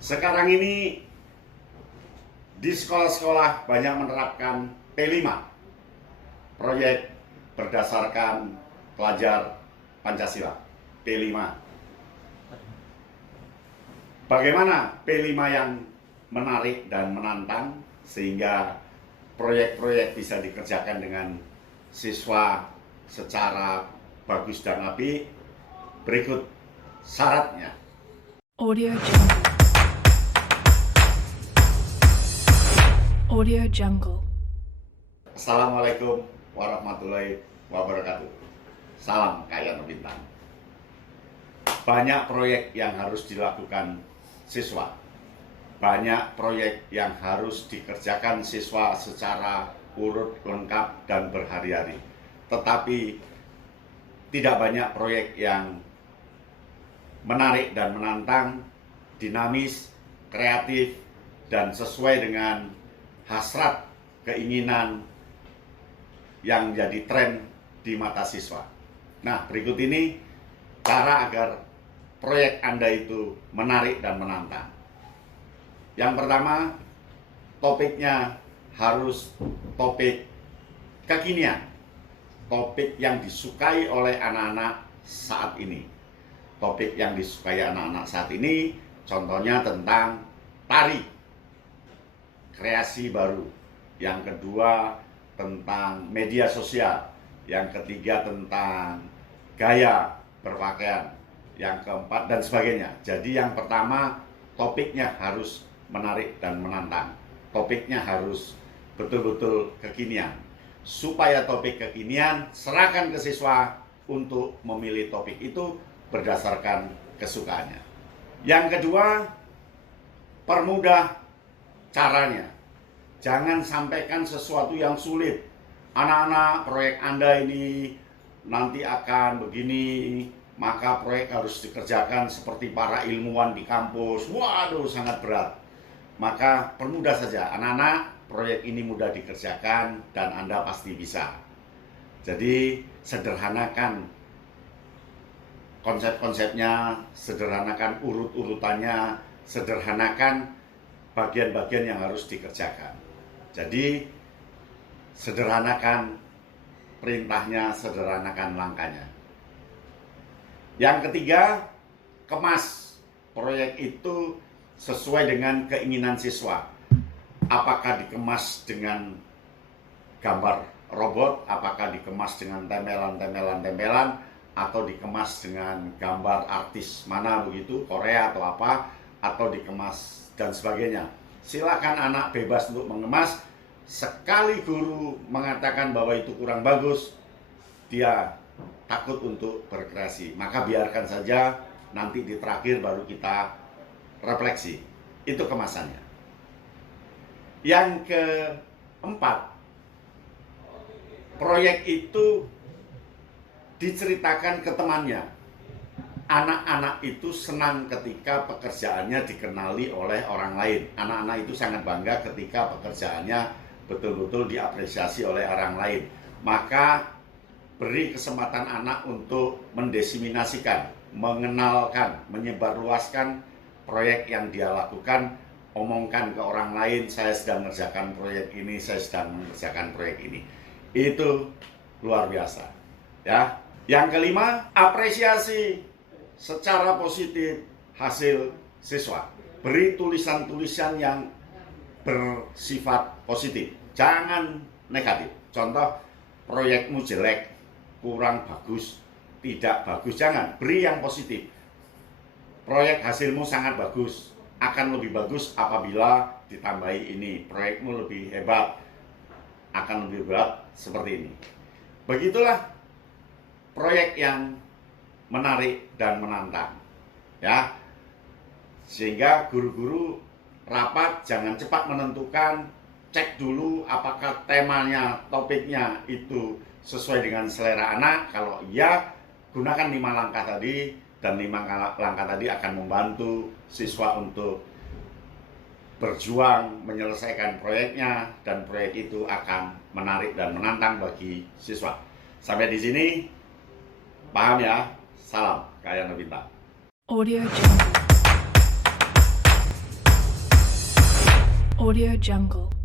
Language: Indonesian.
Sekarang ini di sekolah-sekolah banyak menerapkan P5, proyek berdasarkan pelajar Pancasila, P5. Bagaimana P5 yang menarik dan menantang sehingga proyek-proyek bisa dikerjakan dengan siswa secara bagus dan apik? Berikut syaratnya. Audio Jungle. Audio Jungle. Assalamualaikum warahmatullahi wabarakatuh. Salam Kaya Bintang. Banyak proyek yang harus dilakukan siswa. Banyak proyek yang harus dikerjakan siswa secara urut, lengkap, dan berhari-hari. Tetapi tidak banyak proyek yang menarik dan menantang, dinamis, kreatif, dan sesuai dengan hasrat, keinginan yang jadi tren di mata siswa. Nah, berikut ini cara agar proyek Anda itu menarik dan menantang. Yang pertama, topiknya harus topik kekinian, topik yang disukai oleh anak-anak saat ini. Topik yang disukai anak-anak saat ini contohnya tentang tari, kreasi baru. Yang kedua tentang media sosial. Yang ketiga tentang gaya berpakaian. Yang keempat dan sebagainya. Jadi yang pertama, topiknya harus menarik dan menantang. Topiknya harus betul-betul kekinian. Supaya topik kekinian, serahkan ke siswa untuk memilih topik itu berdasarkan kesukaannya. Yang kedua, permudah caranya. Jangan sampaikan sesuatu yang sulit. Anak-anak, proyek Anda ini nanti akan begini, maka proyek harus dikerjakan seperti para ilmuwan di kampus. Waduh, sangat berat. Maka permudah saja. Anak-anak, proyek ini mudah dikerjakan dan Anda pasti bisa. Jadi sederhanakan konsep-konsepnya, sederhanakan urut-urutannya, sederhanakan bagian-bagian yang harus dikerjakan. Jadi sederhanakan perintahnya, sederhanakan langkahnya. Yang ketiga, kemas proyek itu sesuai dengan keinginan siswa. Apakah dikemas dengan gambar robot, apakah dikemas dengan tempelan-tempelan, atau dikemas dengan gambar artis mana begitu, Korea atau apa, atau dikemas dan sebagainya. Silakan anak bebas untuk mengemas. Sekali guru mengatakan bahwa itu kurang bagus, dia takut untuk berkreasi. Maka biarkan saja, nanti di terakhir baru kita refleksi. Itu kemasannya. Yang keempat, proyek itu diceritakan ke temannya. Anak-anak itu senang ketika pekerjaannya dikenali oleh orang lain. Anak-anak itu sangat bangga ketika pekerjaannya betul-betul diapresiasi oleh orang lain. Maka beri kesempatan anak untuk mendesiminasikan, mengenalkan, menyebarluaskan proyek yang dia lakukan. Omongkan ke orang lain, saya sedang mengerjakan proyek ini, saya sedang mengerjakan proyek ini. Itu luar biasa. Ya. Yang kelima, apresiasi secara positif hasil siswa. Beri tulisan-tulisan yang bersifat positif, jangan negatif. Contoh, proyekmu jelek, kurang bagus, tidak bagus, jangan. Beri yang positif. Proyek hasilmu sangat bagus, akan lebih bagus apabila ditambahi ini. Proyekmu lebih hebat, akan lebih berat seperti ini. Begitulah proyek yang menarik dan menantang, ya. Sehingga guru-guru rapat jangan cepat menentukan, cek dulu apakah temanya, topiknya itu sesuai dengan selera anak. Kalau iya, gunakan 5 langkah tadi, dan 5 langkah tadi akan membantu siswa untuk berjuang menyelesaikan proyeknya, dan proyek itu akan menarik dan menantang bagi siswa. Sampai di sini paham ya? Salam Kaya Bintang. Audio Jungle. Audio Jungle.